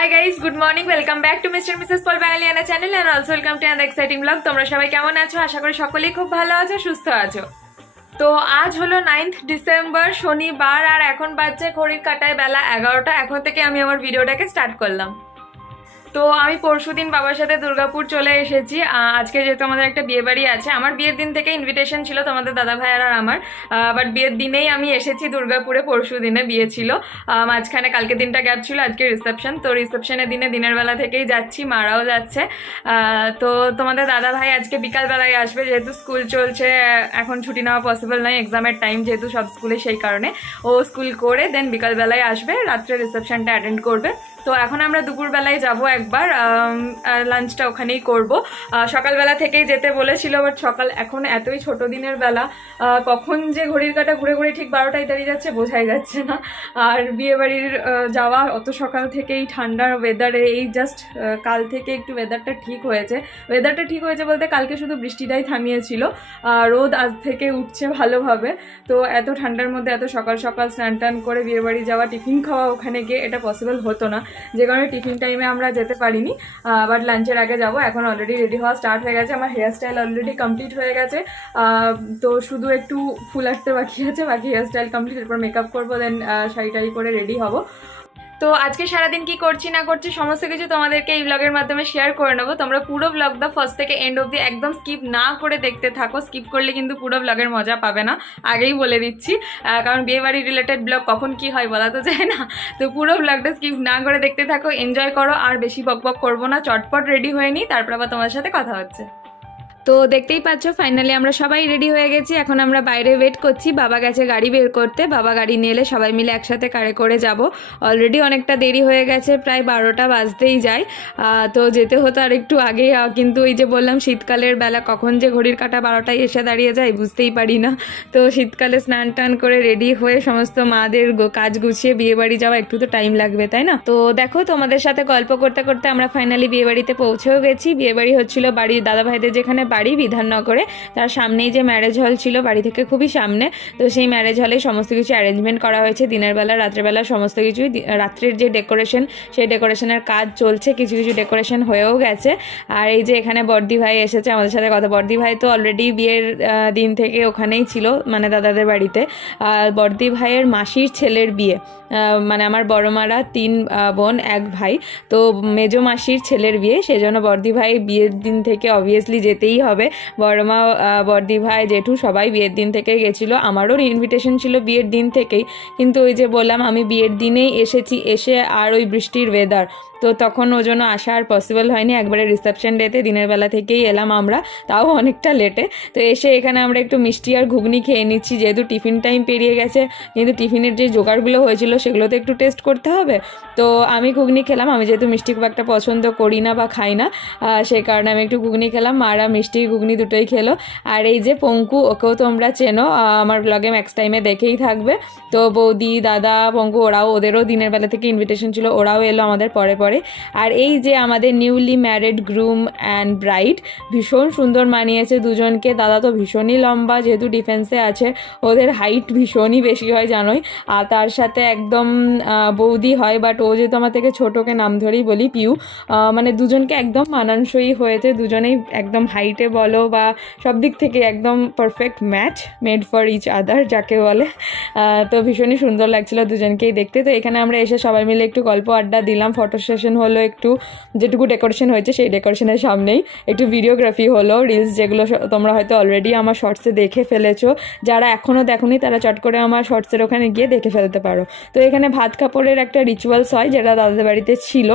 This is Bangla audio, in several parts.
Hi guys good morning welcome back to mister missus Paul Bangaliyana channel and also welcome to an exciting blog তোমরা সবাই কেমন আছো? আশা করি সকলেই খুব ভালো আছো, সুস্থ আছো। তো আজ হলো নাইন্থ ডিসেম্বর শনিবার, আর এখন বাজছে ঘড়ির কাটায় বেলা এগারোটা। এখন থেকে আমি আমার ভিডিওটাকে স্টার্ট করলাম। তো আমি পরশু দিন বাবার সাথে দুর্গাপুর চলে এসেছি। আজকে যেহেতু আমাদের একটা বিয়ে বাড়ি আছে, আমার বিয়ের দিন থেকে ইনভিটেশন ছিল তোমাদের দাদা ভাইয়ার আর আমার। বাট বিয়ের দিনেই আমি এসেছি দুর্গাপুরে, পরশু দিনে বিয়ে ছিল। মাঝখানে কালকে দিনটা গ্যাপ ছিল, আজকে রিসেপশন তো রিসেপশনের দিনে দিনের বেলা থেকেই যাচ্ছি, মারাও যাচ্ছে। তো তোমাদের দাদা ভাই আজকে বিকালবেলায় আসবে, যেহেতু স্কুল চলছে, এখন ছুটি নেওয়া পসিবল নয় এক্সামের টাইম যেহেতু সব স্কুলে সেই কারণে। ও স্কুল করে দেন বিকালবেলায় আসবে, রাত্রে রিসেপশনটা অ্যাটেন্ড করবে। তো এখন আমরা দুপুরবেলায় যাব একবার লাঞ্চটা ওখানেই করব। সকালবেলা থেকেই যেতে বলেছিল বাট সকাল, এখন এতই ছোট দিনের বেলা কখন যে ঘড়ির কাটা ঘুরে ঘুরে ঠিক বারোটায় দাঁড়িয়ে যাচ্ছে বোঝাই যাচ্ছে না। আর বিয়েবাড়ির যাওয়া অত সকাল থেকেই ঠান্ডার ওয়েদারে এই জাস্ট কাল থেকে একটু ওয়েদারটা ঠিক হয়েছে। ওয়েদারটা ঠিক হয়েছে বলতে কালকে শুধু বৃষ্টিটাই থামিয়েছিল রোদ আজ থেকে উঠছে ভালোভাবে। তো এত ঠান্ডার মধ্যে এত সকাল সকাল স্নান টান করে বিয়েবাড়ি যাওয়া, টিফিন খাওয়া ওখানে গিয়ে এটা পসিবল হতো না। যে কারণে টিফিন টাইমে আমরা যেতে পারিনি বাট লাঞ্চের আগে যাব। এখন অলরেডি রেডি হওয়া স্টার্ট হয়ে গেছে। আমার হেয়ার স্টাইল অলরেডি কমপ্লিট হয়ে গেছে। তো শুধু একটু ফুল আসতে বাকি আছে, বাকি হেয়ার স্টাইল কমপ্লিট এরপর মেকআপ করব দেন শাড়ি টাড়ি করে রেডি হব। তো আজকে সারাদিন কি করছি না করছি, সমস্ত কিছু তোমাদেরকে এই ব্লগের মাধ্যমে শেয়ার করে নেব। তোমরা পুরো ব্লগটা ফার্স্ট থেকে এন্ড অবধি একদম স্কিপ না করে দেখতে থাকো। স্কিপ করলে কিন্তু পুরো ব্লগের মজা পাবে না। আগেই বলে দিচ্ছি। কারণ বিয়েবাড়ি রিলেটেড ব্লগ কখন কি হয় বলা তো যায় না। তো পুরো ব্লগটা স্কিপ না করে দেখতে থাকো এনজয় করো, আর বেশি বক বক করব না। চটপট রেডি হয়ে নিই, তারপর আবার তোমার সাথে কথা হচ্ছে। তো দেখতেই পাচ্ছ ফাইনালি আমরা সবাই রেডি হয়ে গেছি। এখন আমরা বাইরে ওয়েট করছি। বাবা গেছে গাড়ি বের করতে। বাবা গাড়ি নিয়ে এলে সবাই মিলে একসাথে কারে করে যাব। অলরেডি অনেকটা দেরি হয়ে গেছে, প্রায় বারোটা বাজতেই যায়। তো যেতে হতো আর একটু আগে। কিন্তু ওই যে বললাম, শীতকালের বেলা কখন যে ঘড়ির কাটা বারোটায় এসে দাঁড়িয়ে যায়, বুঝতেই পারি না। তো শীতকালে স্নান টান করে রেডি হয়ে সমস্ত মাদের কাজ গুছিয়ে বিয়ে বাড়ি যাওয়া একটু তো টাইম লাগবে, তাই না? তো দেখো, তোমাদের সাথে গল্প করতে করতে আমরা ফাইনালি বিয়ে বাড়িতে পৌঁছেও গেছি। বিয়ে বাড়ি হচ্ছিল বাড়ির দাদা ভাইদের যেখানে বাড়ি বিধাননগরে। তার সামনেই যে ম্যারেজ হল ছিল বাড়ি থেকে খুবই সামনে। তো সেই ম্যারেজ হলে সমস্ত কিছু অ্যারেঞ্জমেন্ট করা হয়েছে। দিনের বেলা রাত্রেবেলা সমস্ত কিছু রাত্রের যে ডেকোরেশন সেই ডেকোরেশনের কাজ চলছে। কিছু কিছু ডেকোরেশন হয়েও গেছে। আর এই যে এখানে বর্দি ভাই এসেছে, আমাদের সাথে কথা। বর্দি ভাই তো অলরেডি বিয়ের দিন থেকে ওখানেই ছিল মানে দাদাদের বাড়িতে। আর বর্দি ভাইয়ের মাসির ছেলের বিয়ে। মানে আমার বড় মারা তিন বোন, এক ভাই। তো মেজো মাসির ছেলের বিয়ে। সেজন্য বর্দি ভাই বিয়ের দিন থেকে অবভিয়াসলি যেতেই হবে। বড়মা বর্দি ভাই, জেঠু সবাই বিয়ের দিন থেকে গেছিল। আমারও ইনভিটেশন ছিল বিয়ের দিন থেকেই। কিন্তু ওই যে বললাম, আমি বিয়ের দিনেই এসেছি, এসে আর ওই বৃষ্টির ওয়েদার তো তখন ওই জন্য আসা আর পসিবল হয়নি। একবারে রিসেপশন ডেতে দিনের বেলা থেকেই এলাম আমরা। তাও অনেকটা লেটে তো এসে এখানে আমরা একটু মিষ্টি আর ঘুগনি খেয়ে নিচ্ছি। যেহেতু টিফিন টাইম পেরিয়ে গেছে, কিন্তু টিফিনের যে জোগাড়গুলো হয়েছিল সেগুলো তো একটু টেস্ট করতে হবে। তো আমি ঘুগনি খেলাম। আমি যেহেতু মিষ্টি খুব একটা পছন্দ করি না বা খাই না সেই কারণে আমি একটু ঘুগনি খেলাম। মারা মিষ্টি মিষ্টি ঘুগনি দুটোই খেলো। আর এই যে পঙ্কু, ওকেও তোমরা চেনো আমার ব্লগে ম্যাক্স টাইমে দেখেই থাকবে। তো বৌদি, দাদা, পঙ্কু, ওরাও, ওদেরও দিনের বেলা থেকে ইনভিটেশন ছিল, ওরাও এলো আমাদের পরে পরে। আর এই যে আমাদের newly married groom and bride ভীষণ সুন্দর মানিয়েছে দুজনকে। দাদা তো ভীষণই লম্বা, যেহেতু ডিফেন্সে আছে, ওদের হাইট ভীষণই বেশি হয় জানোই। আর তার সাথে একদম বৌদি হয় বাট ও যেহেতু আমার থেকে ছোটোকে নাম ধরেই বলি পিউ মানে দুজনকে একদম মানানসই হয়েছে, দুজনেই একদম হাইটে বলো বা সব দিক থেকে একদম perfect match made for each other যাকে বলে। তো ভীষণই সুন্দর লাগছিল দুজনকেই দেখতে। তো এখানে আমরা এসে সবাই মিলে একটু গল্প আড্ডা দিলাম। ফটো সেশন হলো একটু, যেটুকু ডেকোরেশন হয়েছে সেই ডেকোরেশনের সামনেই। একটু ভিডিওগ্রাফি হলো রিলস যেগুলো তোমরা হয়তো অলরেডি আমার শর্টসে দেখে ফেলেছো। যারা এখনও দেখোনি, তারা চট করে আমার শর্টসের ওখানে গিয়ে দেখে ফেলতে পারো। তো এখানে ভাত কাপড়ের একটা রিচুয়ালস হয়, যেটা দাদাদের বাড়িতে ছিল।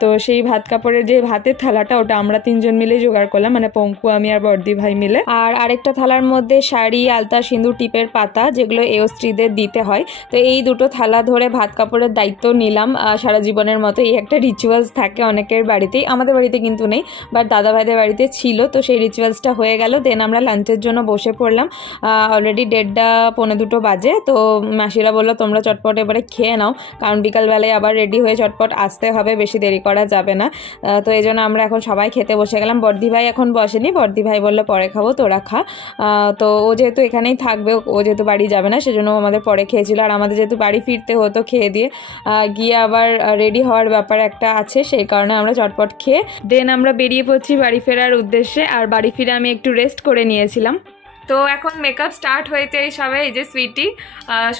তো সেই ভাত কাপড়ের যে ভাতের থালাটা, ওটা আমরা তিনজন মিলে জোগাড় করলাম। মানে পঙ্কু আমি আর বর্দি ভাই মিলে। আর আরেকটা থালার মধ্যে শাড়ি, আলতা, সিঁদুর, টিপের পাতা, যেগুলো এও স্ত্রীদের দিতে হয়। তো এই দুটো থালা ধরে ভাত কাপড়ের দায়িত্ব নিলাম। সারা জীবনের মতো এই একটা রিচুয়ালস থাকে অনেকের বাড়িতেই। আমাদের বাড়িতে কিন্তু নেই বাট দাদা ভাইদের বাড়িতে ছিল। তো সেই রিচুয়ালসটা হয়ে গেল। দেন আমরা লাঞ্চের জন্য বসে পড়লাম। অলরেডি দেড়টা পৌনে দুটো বাজে। তো মাসিরা বলল, তোমরা চটপট এবারে খেয়ে নাও। কারণ বিকালবেলায় আবার রেডি হয়ে চটপট আসতে হবে। বেশি দেরি করা যাবে না। তো এই জন্য আমরা এখন সবাই খেতে বসে গেলাম। বর্দি ভাই এখন বসেনি বর্দি ভাই বলল, পরে খাব, তোরা খা। তো ও যেহেতু এখানেই থাকবে, ও যেহেতু বাড়ি যাবে না, সেজন্য আমাদের পরে খেয়েছিল। আর আমাদের যেহেতু বাড়ি ফিরতে হতো খেয়ে দিয়ে গিয়ে আবার রেডি হওয়ার ব্যাপার একটা আছে, সেই কারণে আমরা চটপট খেয়ে, দেন আমরা বেরিয়ে পড়ছি বাড়ি ফেরার উদ্দেশ্যে। আর বাড়ি ফিরে আমি একটু রেস্ট করে নিয়েছিলাম। তো এখন মেকআপ স্টার্ট হয়েছে এই সবে, এই যে সুইটি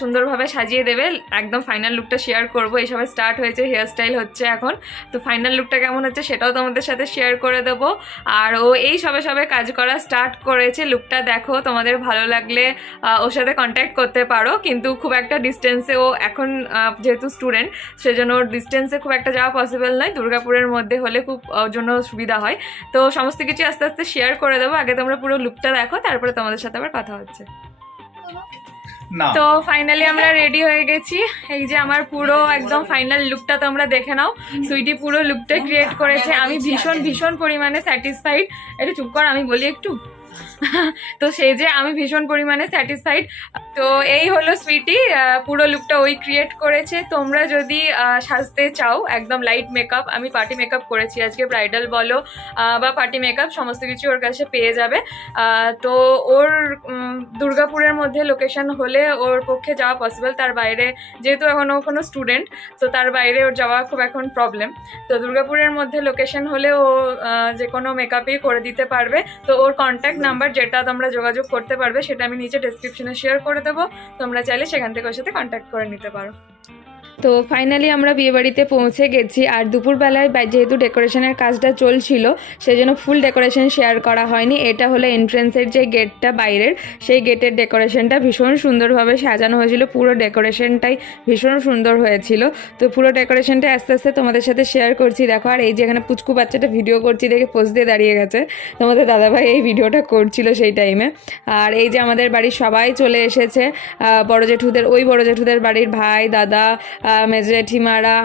সুন্দরভাবে সাজিয়ে দেবে। একদম ফাইনাল লুকটা শেয়ার করব। এই সবে স্টার্ট হয়েছে হেয়ার স্টাইল হচ্ছে এখন। তো ফাইনাল লুকটা কেমন হচ্ছে সেটাও তোমাদের সাথে শেয়ার করে দেবো। আর ও এই সবে সবে কাজ করা স্টার্ট করেছে। লুকটা দেখো, তোমাদের ভালো লাগলে ওর সাথে কন্ট্যাক্ট করতে পারো। কিন্তু খুব একটা ডিস্টেন্সে ও এখন যেহেতু স্টুডেন্ট সেজন্য ওর ডিস্টেন্সে খুব একটা যাওয়া পসিবল নয়। দুর্গাপুরের মধ্যে হলে খুব জন্য সুবিধা হয়। তো সমস্ত কিছু আস্তে আস্তে শেয়ার করে দেবো। আগে তোমরা পুরো লুকটা দেখো, তারপরে তোমাদের সাথে আবার কথা হচ্ছে। তো ফাইনালি আমরা রেডি হয়ে গেছি। এই যে আমার পুরো একদম ফাইনাল লুকটা তোমরা দেখে নাও। সুইটি পুরো লুকটা ক্রিয়েট করেছে। আমি ভীষণ ভীষণ পরিমাণে স্যাটিসফাইড এটা চুপ কর আমি বলি একটু। তো সেই যে আমি ভীষণ পরিমাণে স্যাটিসফাইড তো এই হলো সুইটি পুরো লুকটা ওই ক্রিয়েট করেছে। তোমরা যদি সাজতে চাও, একদম লাইট মেকআপ আমি পার্টি মেকআপ করেছি আজকে ব্রাইডাল বলো বা পার্টি মেকআপ সমস্ত কিছু ওর কাছে পেয়ে যাবে। তো ওর দুর্গাপুরের মধ্যে লোকেশন হলে ওর পক্ষে যাওয়া পসিবল তার বাইরে, যেহেতু এখনও কোনো স্টুডেন্ট তো তার বাইরে ওর যাওয়া খুব এখন প্রবলেম তো দুর্গাপুরের মধ্যে লোকেশন হলে ও যে কোনো মেকআপই করে দিতে পারবে। তো ওর কন্ট্যাক্ট নাম্বার যেটা তোমরা যোগাযোগ করতে পারবে, সেটা আমি নিচে ডেসক্রিপশনে শেয়ার করে দেবো। তোমরা চাইলে সেখান থেকে ওর সাথে কন্ট্যাক্ট করে নিতে পারো। তো ফাইনালি আমরা বিয়েবাড়িতে পৌঁছে গেছি। আর দুপুরবেলায় যেহেতু ডেকোরেশনের কাজটা চলছিল সেই জন্য ফুল ডেকোরেশন শেয়ার করা হয়নি। এটা হলো এন্ট্রেন্সের যে গেটটা বাইরের, সেই গেটের ডেকোরেশনটা ভীষণ সুন্দরভাবে সাজানো হয়েছিল। পুরো ডেকোরেশনটাই ভীষণ সুন্দর হয়েছিল। তো পুরো ডেকোরেশনটা আস্তে আস্তে তোমাদের সাথে শেয়ার করছি। দেখো, আর এই যে এখানে পুচকু বাচ্চাটা ভিডিও করছি দেখে পোজ দিয়ে দাঁড়িয়ে গেছে। তোমাদের দাদাভাই এই ভিডিওটা করছিল সেই টাইমে আর এই যে আমাদের বাড়ির সবাই চলে এসেছে। বড় জেঠুদের, ওই বড় জেঠুদের বাড়ির ভাই, দাদা মেজো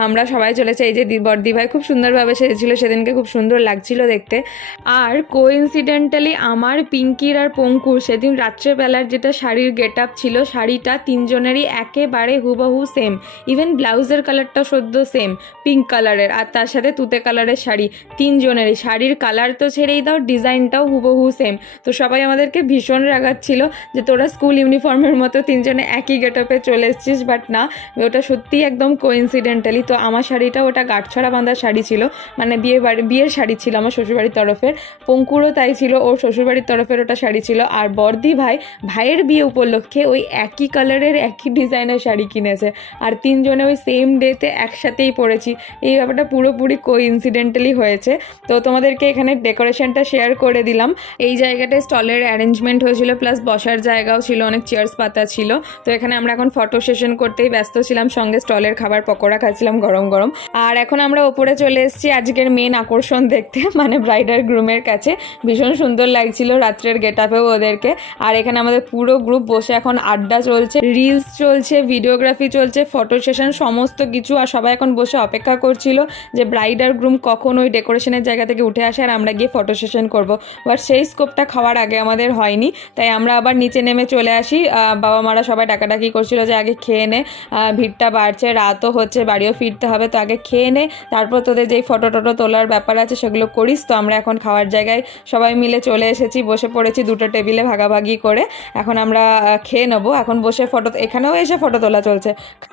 আমরা সবাই চলেছে। এই যে দি- বর্দি ভাই খুব সুন্দরভাবে সেজেছিল, সেদিনকে খুব সুন্দর লাগছিল দেখতে। আর কোইন্সিডেন্টালি আমার পিঙ্কির আর পঙ্কুর সেদিন রাত্রেবেলার যেটা শাড়ির গেট আপ ছিল, শাড়িটা তিনজনেরই একেবারে হুবহু সেম ইভেন ব্লাউজের কালারটা সদ্য সেম পিঙ্ক কালারের আর তার সাথে তুতে কালারের শাড়ি তিনজনেরই। শাড়ির কালার তো ছেড়েই দাও, ডিজাইনটাও হুবহু সেম তো সবাই আমাদেরকে ভীষণ রাগাচ্ছিল যে তোরা স্কুল ইউনিফর্মের মতো তিনজনে একই গেট আপে চলে এসেছিস বাট না, ওটা সত্যিই একদম কোইন্সিডেন্টালি তো আমার শাড়িটা ওটা গাঁটছড়া বাঁধা শাড়ি ছিল। মানে বিয়ে বাড়ি, বিয়ের শাড়ি ছিল আমার শ্বশুরবাড়ির তরফের। পঙ্কুরও তাই ছিল, ওর শ্বশুরবাড়ির তরফের ওটা শাড়ি ছিল। আর বর্দি ভাই, ভাইয়ের বিয়ে উপলক্ষে ওই একই কালারের একই ডিজাইনের শাড়ি কিনেছে। আর তিনজনে ওই সেম ডেতে একসাথেই পরেছি এই ব্যাপারটা পুরোপুরি কোইন্সিডেন্টালি হয়েছে। তো তোমাদেরকে এখানে ডেকোরেশনটা শেয়ার করে দিলাম। এই জায়গাটায় স্টলের অ্যারেঞ্জমেন্ট হয়েছিল প্লাস বসার জায়গাও ছিল, অনেক চেয়ার্স পাতা ছিল। তো এখানে আমরা এখন ফটো সেশন করতেই ব্যস্ত ছিলাম, সঙ্গে স্টলে বেঙ্গলের খাবার, পকোড়া খাচ্ছিলাম গরম গরম। আর এখন আমরা ওপরে চলে এসেছি আজকের মেন আকর্ষণ দেখতে মানে ব্রাইডার গ্রুমের কাছে। ভীষণ সুন্দর লাগছিল রাত্রের গেট আপেও ওদেরকে। আর এখানে আমাদের পুরো গ্রুপ বসে এখন আড্ডা চলছে রিলস চলছে ভিডিওগ্রাফি চলছে ফটো সেশন সমস্ত কিছু। আর সবাই এখন বসে অপেক্ষা করছিল যে ব্রাইড আর গ্রুম কখন ওই ডেকোরেশনের জায়গা থেকে উঠে আসে, আর আমরা গিয়ে ফটো সেশন করব। বাট সেই স্কোপটা খাওয়ার আগে আমাদের হয়নি। তাই আমরা আবার নিচে নেমে চলে আসি। বাবা মারা সবাই ডাকাডাকি করছিল যে আগে খেয়ে নে। ভিড়টা বাড়ছে। রাতও হচ্ছে, বাড়িও ফিরতে হবে, তো আগে খেয়ে নে। তারপর তোদের যেই ফটো টটো তোলার ব্যাপার আছে, সেগুলো করিস। তো আমরা এখন খাওয়ার জায়গায় সবাই মিলে চলে এসেছি, বসে পড়েছি দুটো টেবিলে ভাগাভাগি করে। এখন আমরা খেয়ে নেব। এখন বসে ফটো, এখানেও এসে ফটো তোলা চলছে।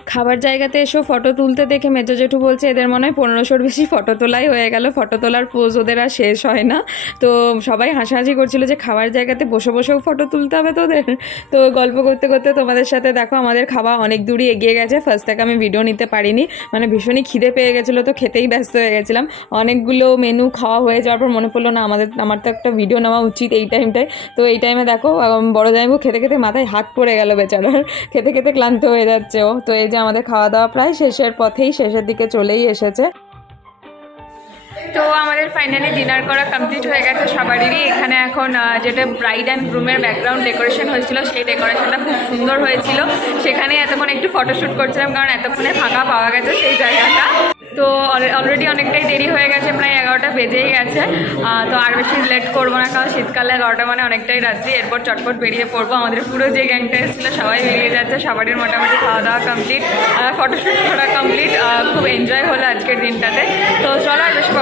খাবার জায়গাতে এসেও ফটো তুলতে দেখে মেজো জেঠু বলছে, এদের মনে হয় পনেরোশোর বেশি ফটো তোলাই হয়ে গেল। ফটো তোলার পোজ ওদের আর শেষ হয় না। তো সবাই হাসাহাসি করছিল যে, খাবার জায়গাতে বসে বসেও ফটো তুলতে হবে তোদের? তো গল্প করতে করতে তোমাদের সাথে দেখো, আমাদের খাওয়া অনেক দূরই এগিয়ে গেছে। ফার্স্ট থেকে আমি ভিডিও নিতে পারিনি। মানে ভীষণই খিদে পেয়ে গেছিল, তো খেতেই ব্যস্ত হয়ে গেছিলাম। অনেকগুলো মেনু খাওয়া হয়ে যাওয়ার পর মনে পড়ল, না, আমাদের, আমার তো একটা ভিডিও নেওয়া উচিত এই টাইমটায় তো এই টাইমে দেখো বড় জামাইবু খেতে খেতে মাথায় হাত পড়ে গেল বেচারার। খেতে খেতে ক্লান্ত হয়ে যাচ্ছে ও। তো এই যে আমাদের খাওয়া দাওয়া প্রায় শেষের পথেই শেষের দিকে চলেই এসেছে। তো আমাদের ফাইনালি ডিনার করা কমপ্লিট হয়ে গেছে সবারই। এখানে এখন যেটা ব্রাইড অ্যান্ড গ্রুমের ব্যাকগ্রাউন্ড ডেকোরেশন হয়েছিল, সেই ডেকোরেশনটা খুব সুন্দর হয়েছিল। সেখানে এতক্ষণ একটু ফটোশ্যুট করছিলাম, কারণ এতক্ষণে ফাঁকা পাওয়া গেছে সেই জায়গাটা। তো অলরেডি অনেকটাই দেরি হয়ে গেছে, প্রায় এগারোটা বেজেই গেছে। তো আর বেশি লেট করব না, কারণ শীতকালে এগারোটা মানে অনেকটাই রাত্রি। এরপর চটপট বেরিয়ে পড়ব। আমাদের পুরো যে গ্যাংটা এসেছিল, সবাই বেরিয়ে যাচ্ছে। সবারই মোটামুটি খাওয়া দাওয়া কমপ্লিট ফটোশ্যুট করা কমপ্লিট খুব এনজয় হলো আজকের দিনটাতে। তো চলো, আর বেশি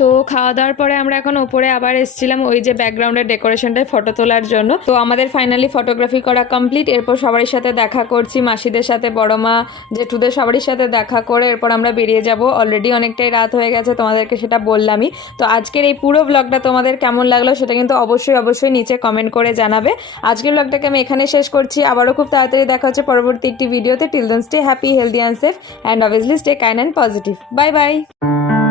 তো খাওয়া দাওয়ার পরে আমরা এখন ওপরে আবার এসেছিলাম ওই যে ব্যাকগ্রাউন্ডের ডেকোরেশনটায় ফটো তোলার জন্য। তো আমাদের ফাইনালি ফটোগ্রাফি করা কমপ্লিট এরপর সবারই সাথে দেখা করছি, মাসিদের সাথে বড় মা জেঠুদের সবারই সাথে দেখা করে, এরপর আমরা বেরিয়ে যাব। অলরেডি অনেকটাই রাত হয়ে গেছে, তোমাদেরকে সেটা বললামই। তো আজকের এই পুরো ব্লগটা তোমাদের কেমন লাগল সেটা কিন্তু অবশ্যই অবশ্যই নিচে কমেন্ট করে জানাবে। আজকের ব্লগটাকে আমি এখানে শেষ করছি। আবারও খুব তাড়াতাড়ি দেখা হচ্ছে পরবর্তী একটি ভিডিওতে till then stay happy healthy and safe and obviously stay kind and positive bye bye Thank you.